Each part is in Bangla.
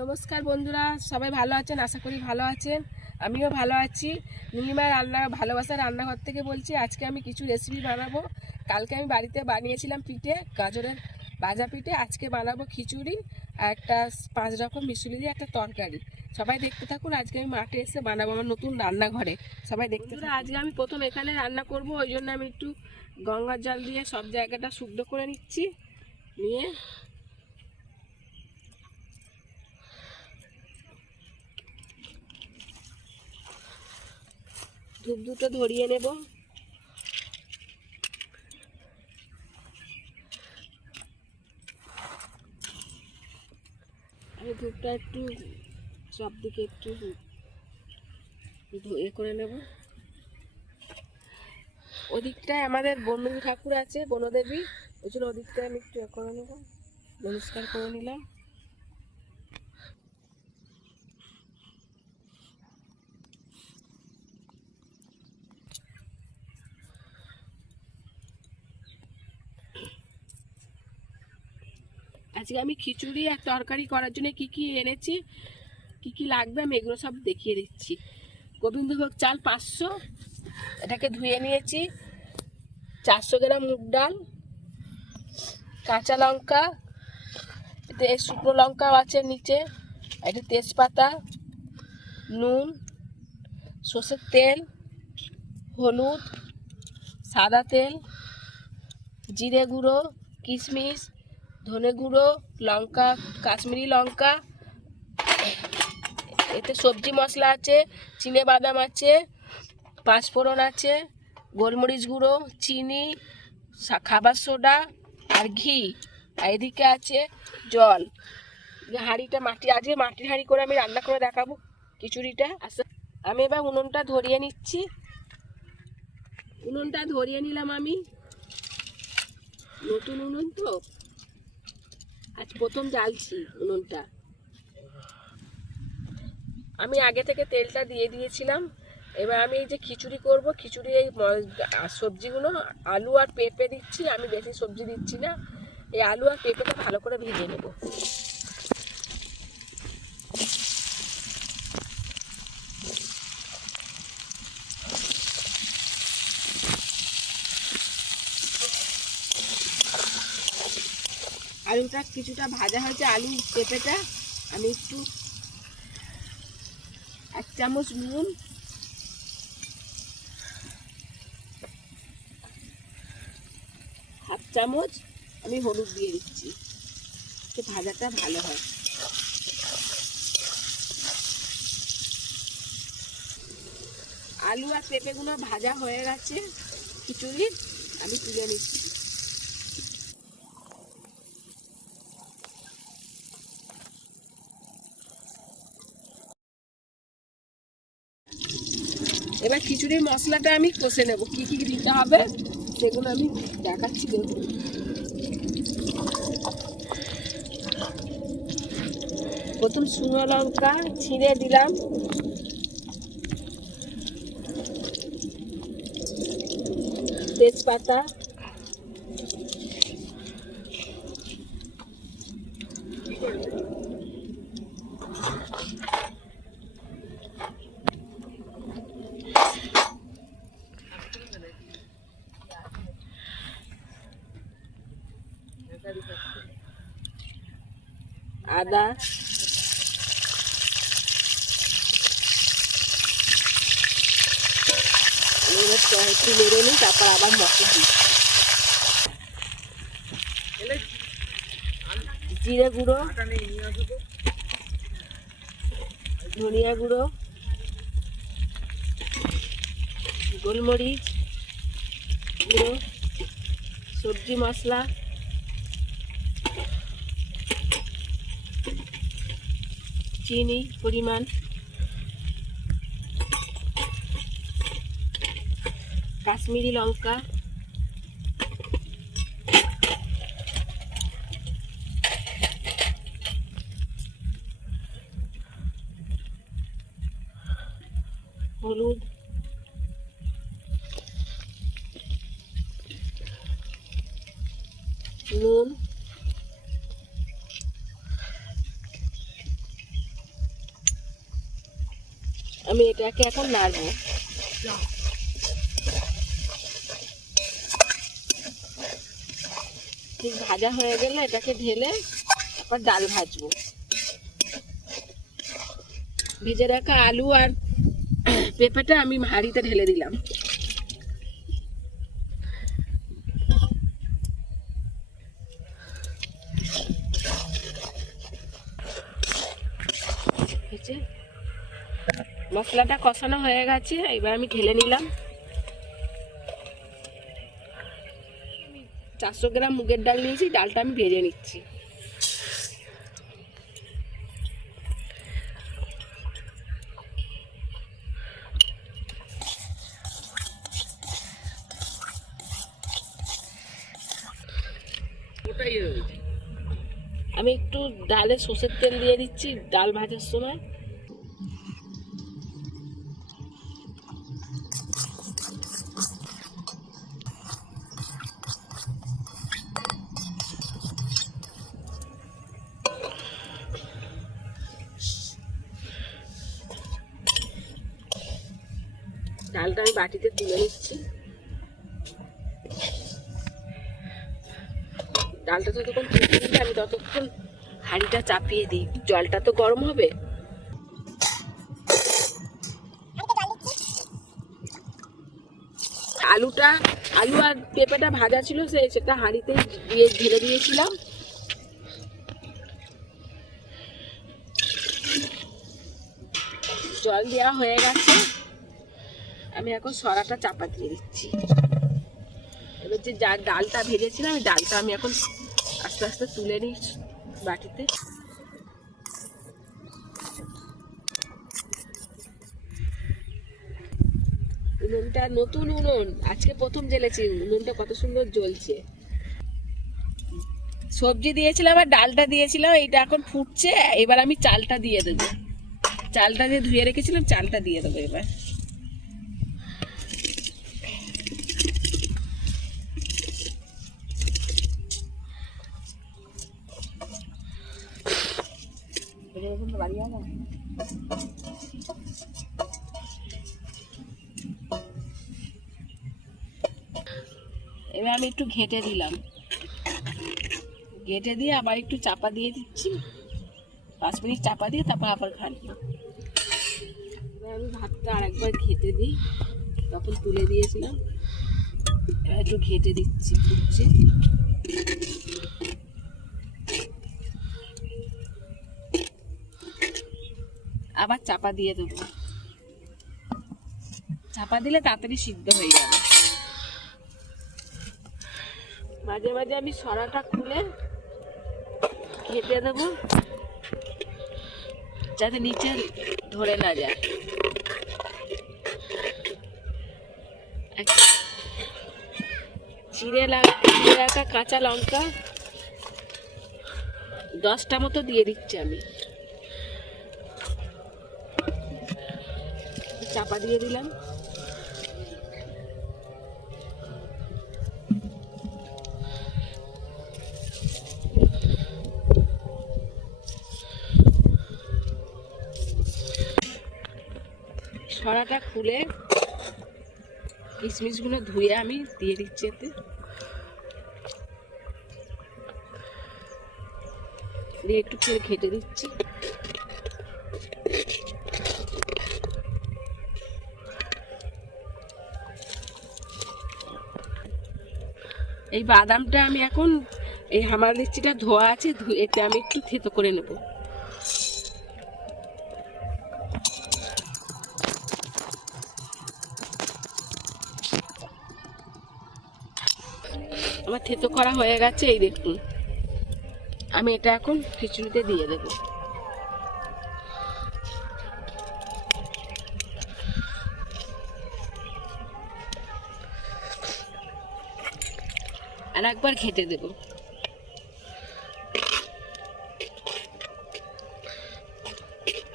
নমস্কার বন্ধুরা, সবাই ভালো আছেন? আশা করি ভালো আছেন। আমিও ভালো আছি। নীলিমা ভালোবাসার রান্নাঘর থেকে বলছি। আজকে আমি কিছু রেসিপি বানাবো। কালকে আমি বাড়িতে বানিয়েছিলাম পিঠে, গাজরের ভাজা পিঠে। আজকে বানাবো খিচুড়ি আর একটা 5 রকম মিশুলি দিয়ে একটা তরকারি। সবাই দেখতে থাকুন। আজকে আমি মাঠে এসে বানাবো আমার নতুন রান্নাঘরে। সবাই দেখতে থাকুন। আজকে আমি প্রথম এখানে রান্না করব, ওই জন্য আমি একটু গঙ্গার জল দিয়ে সব জায়গাটা শুদ্ধ করে নিচ্ছি। নিয়ে ধূপ দুটো ধরিয়ে নেব। আমি ধূপটা একটু সব দিকে একটু এ করে নেব। ওদিকটায় আমাদের বন ঠাকুর আছে, বনদেবী, ওই জন্য ওদিকটায় আমি একটু এ করে নেব, নমস্কার করে নিলাম। আজকে আমি খিচুড়ি আর তরকারি করার জন্য কি কি এনেছি, কি কি লাগবে আমি এগুলো সব দেখিয়ে দিচ্ছি। গোবিন্দভোগ চাল 500, এটাকে ধুয়ে নিয়েছি। 400 গ্রাম মুগ ডাল, কাঁচা লঙ্কা, এতে শুকনো লঙ্কাও আছে নিচে, একটি তেজপাতা, নুন, সর্ষের তেল, হলুদ, সাদা তেল, জিরে গুঁড়ো, কিশমিশ, ধনে গুঁড়ো, লঙ্কা, কাশ্মীরি লঙ্কা, এতে সবজি মশলা আছে, চিনে বাদাম আছে, পাঁচফোড়ন আছে, গোলমরিচ গুঁড়ো, চিনি, খাবার সোডা আর ঘি। আর এদিকে আছে জল। হাঁড়িটা আজকে মাটির হাঁড়ি করে আমি রান্না করে দেখাবো খিচুড়িটা। আমি এবার উনুনটা ধরিয়ে নিচ্ছি। উনুনটা ধরিয়ে নিলাম আমি, নতুন উনুন তো, আজ প্রথম জ্বালছি উনুনটা। আমি আগে থেকে তেলটা দিয়ে দিয়েছিলাম। এবার আমি এই যে খিচুড়ি করব, খিচুড়ি এই সবজিগুলো আলু আর পেঁপে দিচ্ছি। আমি বেশি সবজি দিচ্ছি না, এই আলু আর পেঁপেটা ভালো করে ভেজে নেব। আলুটা কিছুটা ভাজা হয়েছে, আলু পেঁপেটা আমি একটু 1 চামচ নুন, 1/2 চামচ আমি হলুদ দিয়ে দিচ্ছি, তো ভাজাটা ভালো হয়। আলু আর পেঁপেগুলো ভাজা হয়ে গেছে খিচুড়ি, আমি তুলে নিচ্ছি। এবার খিচুড়ির মশলাটা আমি কষে নেব, কি কি দিতে হবে সেগুলো আমি দেখাচ্ছি। দেখুন, প্রথম শুকনো লঙ্কা ছিঁড়ে দিলাম, তেজপাতা, আদা, একটু নেড়ে নিই, তারপর আবার মশলা দিই। জিরে গুঁড়ো, ধনিয়া গুঁড়ো, গোলমরিচ গুঁড়ো, সবজি মশলা, চিনি পরিমাণ, কাশ্মীরি লঙ্কা, হলুদ, নুন, আমি এটাকে এখন নাড়বো। ঠিক ভাজা হয়ে গেলে এটাকে ঢেলে তারপর ডাল ভাজবো। ভেজে রাখা আলু আর পেঁপেটা আমি হাঁড়িতে ঢেলে দিলাম। মশলাটা কষানো হয়ে গেছে, এবার আমি ঢেলে নিলাম। 400 গ্রাম মুগের ডাল নিয়েছি, ডালটা আমি ভেজে নিচ্ছি। আমি একটু ডালে সর্ষের তেল দিয়ে দিচ্ছি ডাল ভাজার সময়। ডালটা আমি বাটিতে তুলে নিচ্ছি। ডালটা যতক্ষণ তুলতে দিই আমি ততক্ষণ হাঁড়িটা চাপিয়ে দিই, জলটা তো গরম হবে। আলু আর পেঁপেটা ভাজা ছিল, সেটা হাঁড়িতে দিয়ে ঢেলে দিয়েছিলাম। জল দেওয়া হয়ে গেছে, আমি এখন সরাটা চাপা দিয়ে দিচ্ছি। এবার যে ডালটা ভেজেছিলাম ওই ডালটা আমি এখন আস্তে আস্তে তুলে নিই বাটিতে। উনুনটা নতুন উনুন, আজকে প্রথম জ্বেলেছি। উনুনটা কত সুন্দর জ্বলছে। সবজি দিয়েছিলাম আর ডালটা দিয়েছিলাম, এইটা এখন ফুটছে। এবার আমি চালটা দিয়ে দেবো। চালটা দিয়ে ধুয়ে রেখেছিলাম, চালটা দিয়ে দেবো এবার। এবার আমি একটু ঘেঁটে দিলাম, ঘেঁটে দিয়ে আবার একটু চাপা দিয়ে দিচ্ছি। 5 মিনিট চাপা দিয়ে তারপর আবার ঘাঁটবো। আমি ভাতটা আরেকবার ঘেঁটে দিই, তখন তুলে দিয়েছিলাম। এবার একটু ঘেঁটে দিচ্ছি, ফুটছে। আবার চাপা দিয়ে দেবো। চাপা দিলে তাড়াতাড়ি সিদ্ধ হয়ে যাবে। মাঝে মাঝে আমি সরাটা খুলে ঘেঁটে দেবো, যাতে নিচে ধরে না যায়। চিড়ে রাখা কাঁচা লঙ্কা 10টা মতো দিয়ে দিচ্ছি আমি। চাপা দিয়ে দিলাম। সরাটা খুলে কিশমিশগুলো ধুয়ে আমি দিয়ে দিচ্ছি এতে। দিয়ে একটু ফের ঘেঁটে দিচ্ছি। এই বাদামটা আমি এখন এই হামাল দিচ্ছিটা ধোয়া আছে, এতে আমি একটু থেতো করে নেব। আমার থেতো করা হয়ে গেছে, এই দেখুন। আমি এটা এখন খিচুড়িতে দিয়ে দেব। আর একবার ঘেঁটে দেব।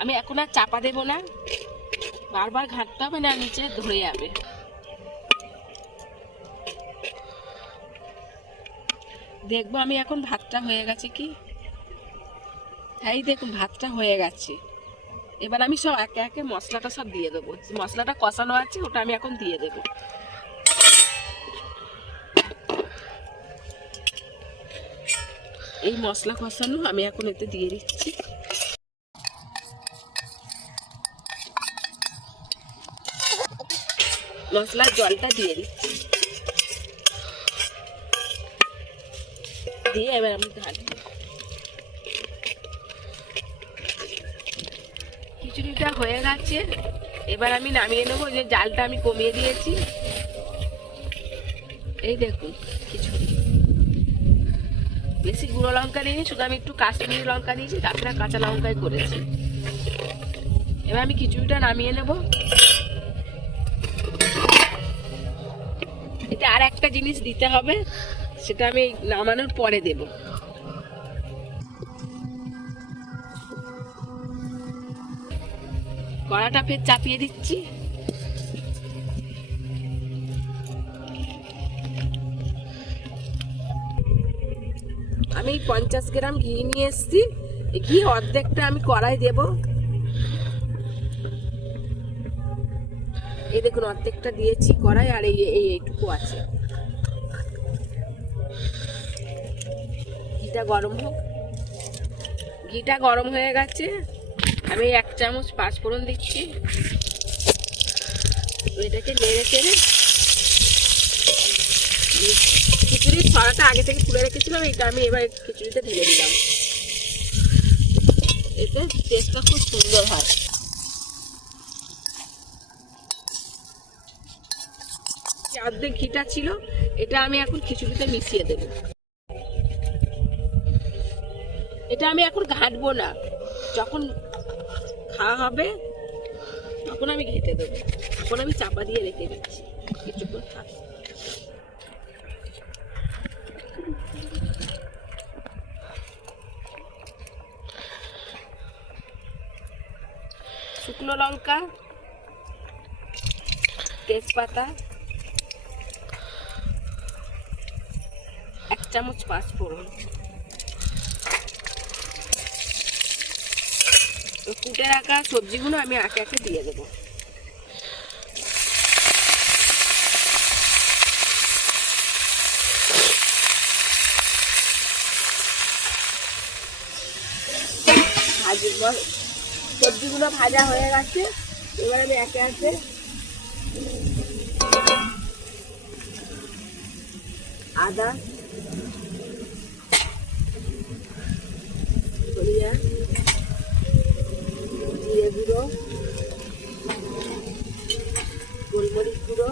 আমি এখন আর চাপা দেব না, বারবার ঘাঁটতে হবে না, নিচে ধরে যাবে। দেখবো আমি এখন ভাতটা হয়ে গেছে কি। এই দেখুন ভাতটা হয়ে গেছে। এবার আমি সব একে একে মশলাটা সব দিয়ে দেবো। মশলাটা কষানো আছে, ওটা আমি এখন দিয়ে দেবো। এই মশলা কষানো আমি এখন এতে দিয়ে দিচ্ছি। মশলার জলটা দিয়ে দিচ্ছি, দিয়ে এবার আমি ঢালবো। খিচুড়িটা হয়ে গেছে, এবার আমি নামিয়ে নেবো। যে জালটা আমি কমিয়ে দিয়েছি, এই দেখুন খিচুড়ি। বেশি গুঁড়ো লঙ্কা দিইনি, শুধু আমি একটু কাশ্মীরি লঙ্কা দিয়েছি, তারপরে কাঁচা লঙ্কায় করেছি। এবার আমি খিচুড়িটা নামিয়ে নেব। এটা আর একটা জিনিস দিতে হবে, সেটা আমি নামানোর পরে দেব। কড়াটা ফের চাপিয়ে দিচ্ছি। আমি 50 গ্রাম ঘি নিয়ে এসেছি। ঘি অর্ধেকটা আমি কড়াই দেব। এই দেখুন অর্ধেকটা দিয়েছি কড়াই, আর এইটুকু আছে। ঘিটা গরম হোক। ঘিটা গরম হয়ে গেছে, আমি 1 চামচ পাঁচফোড়ন দিচ্ছি। এটাকে নেড়ে চেড়ে, খিচুড়ির ছড়াটা আগে থেকে তুলে রেখেছিলাম, এটা আমি এবার খিচুড়িতে ঢেলে দিলাম। এতে টেস্টটা খুব সুন্দর হয়। অর্ধেক ঘিটা ছিল, এটা আমি এখন খিচুড়িতে মিশিয়ে দেব। এটা আমি এখন ঘাঁটবো না, যখন খাওয়া হবে তখন আমি ঘেঁটে দেবো। এখন আমি চাপা দিয়ে রেখে দিচ্ছি কিছুক্ষণ থাক। শুকনো লঙ্কা, তেজপাতা, 1 চামচ পাঁচফোড়ন, কুটে রাখা সবজিগুলো আমি একে একে দিয়ে দেবো। সবজিগুলো ভাজা হয়ে গেছে, এবার আমি একে একে আদা, ধনিয়া, জিরে গুঁড়ো, গোলমরিচ গুঁড়ো,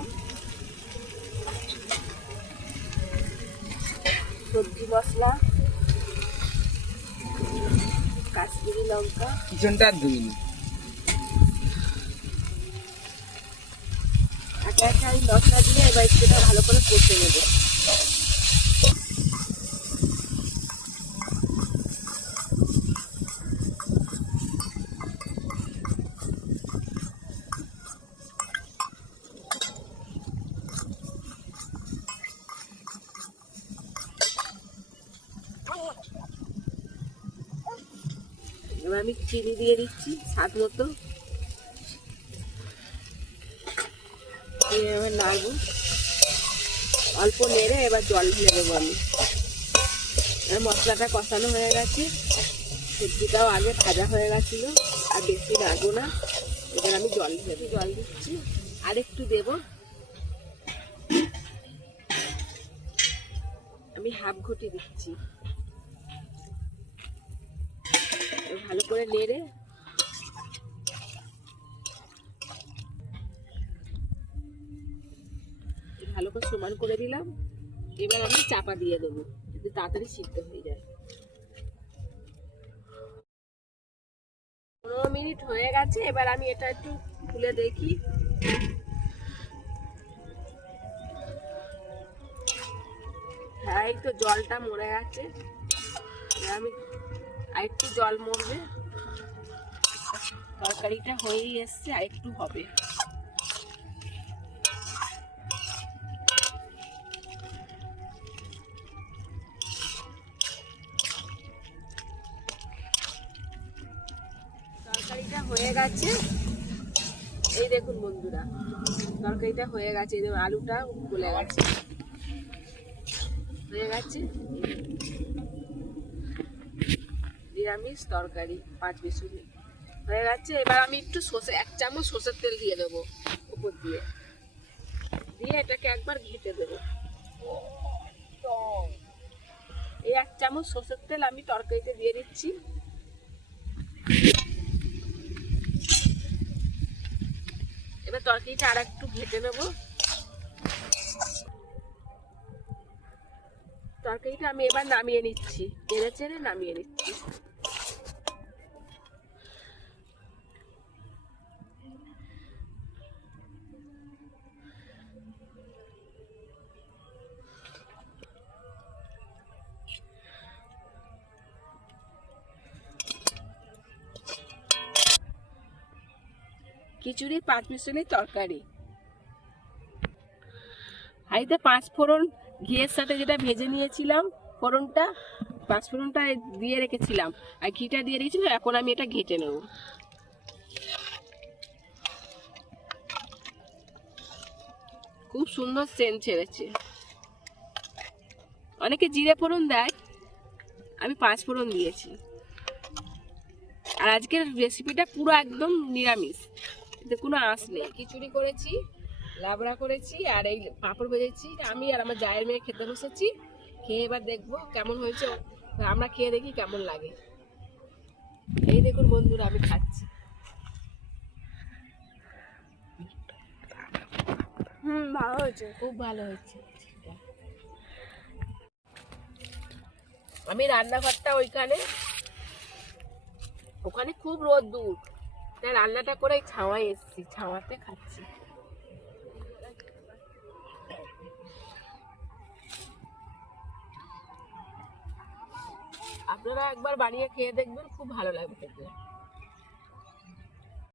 সবজি মশলা, কাশ্মীরি লঙ্কা, কিচেনটা ধুইনি। একে একে আমি মশলা দিয়ে এবার সেটা ভালো করে কষে নেব। এবার আমি চিনি দিয়ে দিচ্ছি স্বাদ মতো, এবার নাড়বো। অল্প নেড়ে এবার জল ঢেলে দেবো আমি। মশলাটা কষানো হয়ে গেছে, সবজিটাও আগে ভাজা হয়ে গেছিলো, আর বেশি নাড়বো না। এবার আমি জল দিচ্ছি, আর একটু দেব। আমি হাফ ঘটি দিচ্ছি। ভালো করে নেড়ে ভালো করে সমান করে দিলাম। এবার আমি চাপা দিয়ে দেবো, যাতে তাড়াতাড়ি সিদ্ধ হয়ে যায়। 15 মিনিট হয়ে গেছে, এবার আমি এটা একটু খুলে দেখি। হ্যাঁ, এই তো জলটা মরে গেছে। আমি আর একটু জল মরবে, তরকারিটা হয়েই এসছে, আর একটু হবে। তরকারিটা হয়ে গেছে, এই দেখুন বন্ধুরা, তরকারিটা হয়ে গেছে, এই দেখুন আলুটা গলে গেছে, হয়ে গেছে নিরামিষ তরকারি 5 বিসুলি হয়ে গেছে। এবার আমি একটু 1 চামচ সরষের তেল দিয়ে দেবো উপর দিয়ে, দিয়ে এটাকে একবার ঘেটে দেবো। এই 1 চামচ সরষের তেল আমি তরকারিতে দিয়ে দিচ্ছি। এবার তরকারিটা আর একটু ঘেটে নেব। তরকারিটা আমি এবার নামিয়ে নিচ্ছি, নেড়ে চেড়ে নামিয়ে নিচ্ছি। খিচুড়ি 5 বিসুলি তরকারি। হাঁড়িতে 5 ফোড়ন ঘিয়ের সাথে যেটা ভেজে নিয়েছিলাম, ফোড়নটা 5 ফোড়নটা দিয়ে রেখেছিলাম আর ঘিটা দিয়ে রেখেছিলাম। এখন আমি এটা ঘেটে নেব। খুব সুন্দর সেন্ট ছেড়েছে। অনেকে জিরে ফোড়ন দেয়, আমি 5 ফোড়ন দিয়েছি। আর আজকের রেসিপিটা পুরো একদম নিরামিষ, এতে কোনো আঁশ নেই। খিচুড়ি করেছি, লাবড়া করেছি, আর এই পাঁপড় ভেজেছি। আমি আর আমার জায়ের মেয়ে খেতে বসেছি। খেয়ে এবার দেখবো কেমন হয়েছে, আমরা খেয়ে দেখি কেমন লাগে। এই দেখুন বন্ধুরা, আমি খাচ্ছি। ভালো হয়েছে, খুব ভালো হয়েছে। আমি রান্নাঘরটা ওখানে খুব রোদ্দুর, তাই রান্নাটা করে ছাওয়ায় এসেছি, ছাওয়াতে খাচ্ছি। আপনারা একবার বানিয়ে খেয়ে দেখবেন, খুব ভালো লাগবে খেতে।